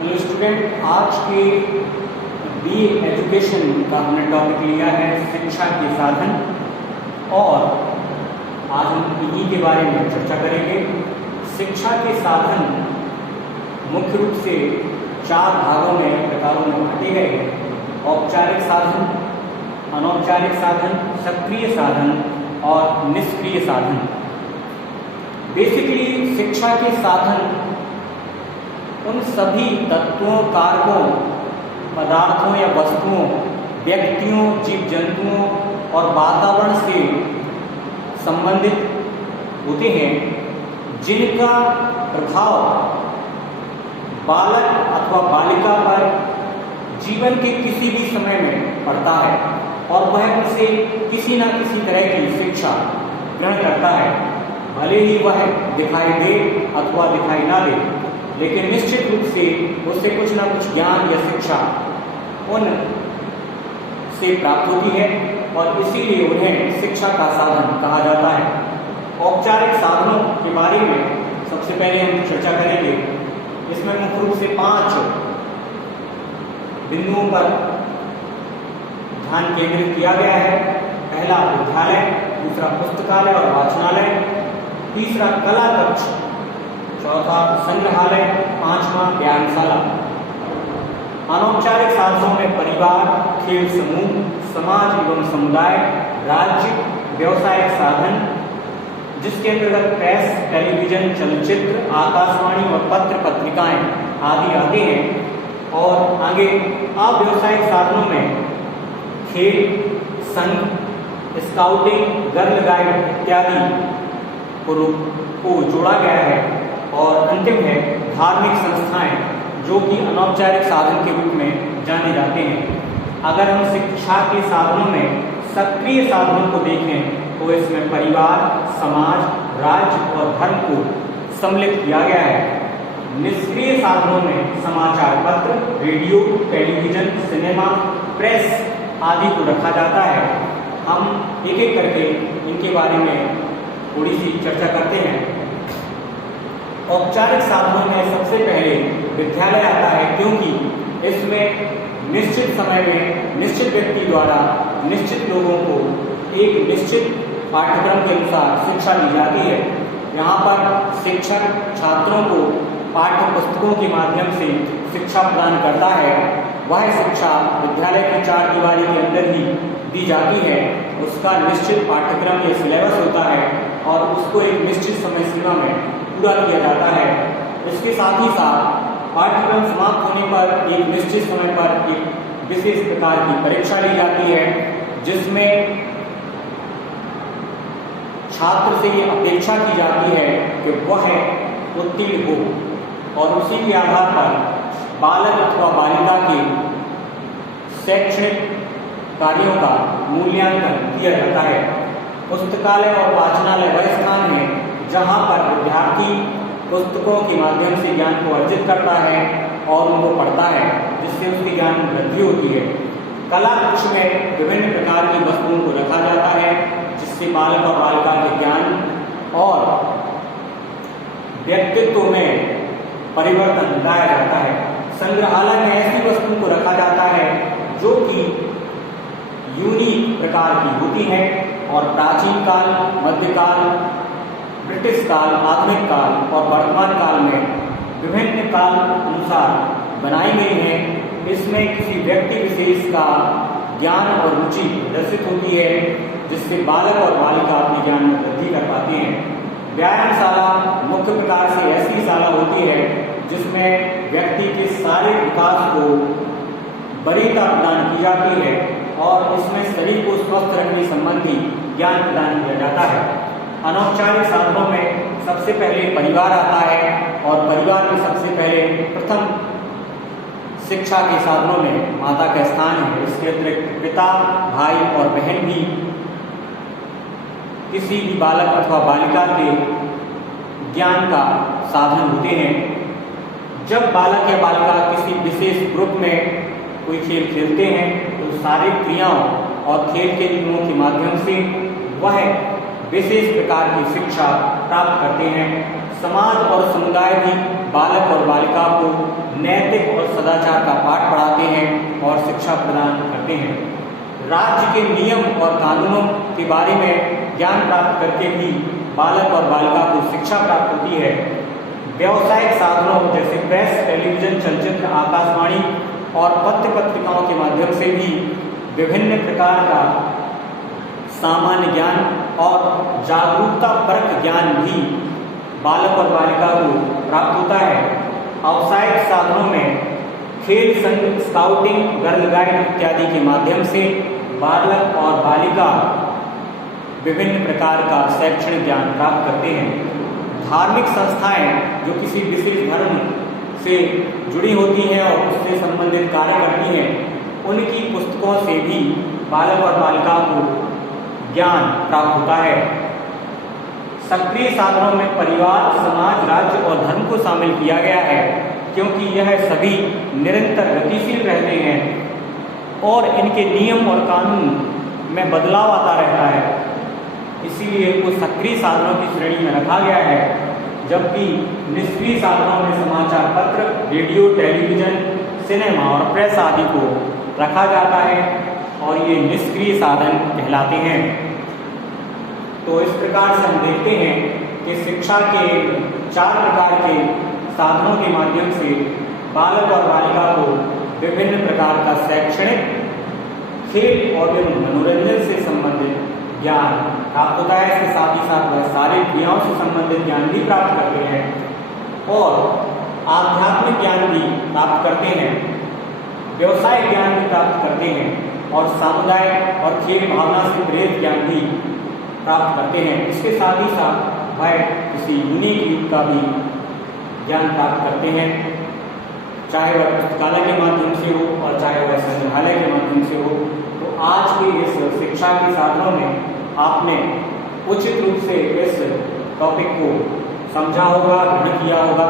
Hello student, आज के B education का हमने टॉपिक लिया है शिक्षा के साधन, और आज हम इन्हीं के बारे में चर्चा करेंगे। शिक्षा के साधन मुख्य रूप से 4 भागों में प्रकारों में बांटे गए हैं: औपचारिक साधन, अनौपचारिक साधन, सक्रिय साधन और निष्क्रिय साधन। बेसिकली शिक्षा के साधन उन सभी तत्वों, कारकों, पदार्थों या वस्तुओं, व्यक्तियों, जीव जंतुओं और वातावरण से संबंधित होते हैं जिनका प्रभाव बालक अथवा बालिका पर जीवन के किसी भी समय में पड़ता है और वह उनसे किसी न किसी तरह की शिक्षा ग्रहण करता है, भले ही वह दिखाई दे अथवा दिखाई ना दे, लेकिन निश्चित रूप से उससे कुछ ना कुछ ज्ञान या शिक्षा उन से प्राप्त होती है और इसीलिए उन्हें शिक्षा का साधन कहा जाता है। औपचारिक साधनों के बारे में सबसे पहले हम चर्चा करेंगे। इसमें मुख्य रूप से 5 बिंदुओं पर ध्यान केंद्रित किया गया है। पहला विद्यालय, दूसरा पुस्तकालय और वाचनालय, तीसरा कला कक्ष, चौथा संग्रहालय, 5वां व्यायामशाला। अनौपचारिक साधनों में परिवार, खेल समूह, समाज एवं समुदाय, राज्य, व्यवसायिक साधन जिसके अंतर्गत प्रेस, टेलीविजन, चलचित्र, आकाशवाणी और पत्र पत्रिकाएं आदि आते हैं। और आगे अव्यवसायिक साधनों में खेल, संघ, स्काउटिंग, गर्ल गाइड इत्यादि को जोड़ा गया है। और अंतिम है धार्मिक संस्थाएं, जो कि अनौपचारिक साधन के रूप में जाने जाते हैं। अगर हम शिक्षा के साधनों में सक्रिय साधनों को देखें तो इसमें परिवार, समाज, राज्य और धर्म को सम्मिलित किया गया है। निष्क्रिय साधनों में समाचार पत्र, रेडियो, टेलीविजन, सिनेमा, प्रेस आदि को रखा जाता है। हम एक एक करके इनके बारे में थोड़ी सी चर्चा करते हैं। औपचारिक साधनों में सबसे पहले विद्यालय आता है, क्योंकि इसमें निश्चित समय में निश्चित व्यक्ति द्वारा निश्चित लोगों को एक निश्चित पाठ्यक्रम के अनुसार शिक्षा दी जाती है। यहाँ पर शिक्षक छात्रों को पाठ्य पुस्तकों के माध्यम से शिक्षा प्रदान करता है। वह शिक्षा विद्यालय की 4 दीवारी के अंदर ही दी जाती है। उसका निश्चित पाठ्यक्रम या सिलेबस होता है और उसको एक निश्चित समय सीमा में पूरा किया जाता है। इसके साथ ही साथ पाठ्यक्रम समाप्त होने पर एक निश्चित समय पर एक विशेष प्रकार की परीक्षा ली जाती है, जिसमें छात्र से ये अपेक्षा की जाती है कि वह उत्तीर्ण हो और उसी के आधार पर बालक अथवा बालिका के शैक्षणिक कार्यों का मूल्यांकन किया जाता है। पुस्तकालय और वाचनालय वह स्थान है जहाँ पर विद्यार्थी पुस्तकों के माध्यम से ज्ञान को अर्जित करता है और उनको पढ़ता है, जिससे उसके ज्ञान में वृद्धि होती है। कला कक्ष में विभिन्न प्रकार की वस्तुओं को रखा जाता है, जिससे बालक और बालिका के ज्ञान और व्यक्तित्व में परिवर्तन लाया जाता है। संग्रहालय में ऐसी वस्तुओं को रखा जाता है जो कि यूनिक प्रकार की होती है और प्राचीन काल, मध्यकाल, ब्रिटिश काल, आधुनिक काल और वर्तमान काल में विभिन्न काल अनुसार बनाई गई हैं। इसमें किसी व्यक्ति विशेष का ज्ञान और रुचि प्रदर्शित होती है, जिससे बालक और बालिका अपने ज्ञान में वृद्धि कर पाते हैं। व्यायामशाला मुख्य प्रकार से ऐसी शाला होती है जिसमें व्यक्ति के सारे विकास को वरीयता प्रदान की जाती है और इसमें शरीर को स्वस्थ रखने संबंधी ज्ञान प्रदान किया जाता है। अनौपचारिक साधनों में सबसे पहले परिवार आता है और परिवार में सबसे पहले प्रथम शिक्षा के साधनों में माता का स्थान है। इसके अतिरिक्त पिता, भाई और बहन भी किसी भी बालक अथवा बालिका के ज्ञान का साधन होते हैं। जब बालक या बालिका किसी विशेष ग्रुप में कोई खेल खेलते हैं तो शारीरिक क्रियाओं और खेल के नियमों के माध्यम से वह विशेष प्रकार की शिक्षा प्राप्त करते हैं। समाज और समुदाय भी बालक और बालिका को नैतिक और सदाचार का पाठ पढ़ाते हैं और शिक्षा प्रदान करते हैं। राज्य के नियम और कानूनों के बारे में ज्ञान प्राप्त करके भी बालक और बालिका को शिक्षा प्राप्त होती है। व्यावसायिक साधनों जैसे प्रेस, टेलीविजन, चलचित्र, आकाशवाणी और पत्र पत्रिकाओं के माध्यम से भी विभिन्न प्रकार का सामान्य ज्ञान और जागरूकता परक ज्ञान भी बालक और बालिका को प्राप्त होता है। व्यावसायिक साधनों में खेल संघ, स्काउटिंग, गर्ल गाइड इत्यादि के माध्यम से बालक और बालिका विभिन्न प्रकार का शैक्षणिक ज्ञान प्राप्त करते हैं। धार्मिक संस्थाएं जो किसी विशेष धर्म से जुड़ी होती हैं और उससे संबंधित कार्य करती हैं, उनकी पुस्तकों से भी बालक और बालिका को ज्ञान प्राप्त होता है। सक्रिय साधनों में परिवार, समाज, राज्य और धर्म को शामिल किया गया है, क्योंकि यह सभी निरंतर गतिशील रहते हैं और इनके नियम और कानून में बदलाव आता रहता है। इसीलिए इनको सक्रिय साधनों की श्रेणी में रखा गया है, जबकि निष्क्रिय साधनों में समाचार पत्र, रेडियो, टेलीविजन, सिनेमा और प्रेस आदि को रखा जाता है और ये निष्क्रिय साधन कहलाते हैं। तो इस प्रकार से हम देखते हैं कि शिक्षा के 4 प्रकार के साधनों के माध्यम से बालक और बालिका को विभिन्न प्रकार का शैक्षणिक, खेल और मनोरंजन से संबंधित ज्ञान प्राप्त होता है। इसके साथ ही साथ वह सारे क्रियाओं से संबंधित ज्ञान भी प्राप्त करते हैं और आध्यात्मिक ज्ञान भी प्राप्त करते हैं, व्यवसायिक ज्ञान भी प्राप्त करते हैं और समुदाय और खेल भावना से प्रेरित ज्ञान भी प्राप्त करते हैं। इसके साथ ही साथ वह किसी यूनिक युग का भी ज्ञान प्राप्त करते हैं, चाहे वह पुस्तकालय के माध्यम से हो और चाहे वह संग्रहालय के माध्यम से हो। तो आज के इस शिक्षा के साधनों में आपने उचित रूप से इस टॉपिक को समझा होगा, ग्रहण किया होगा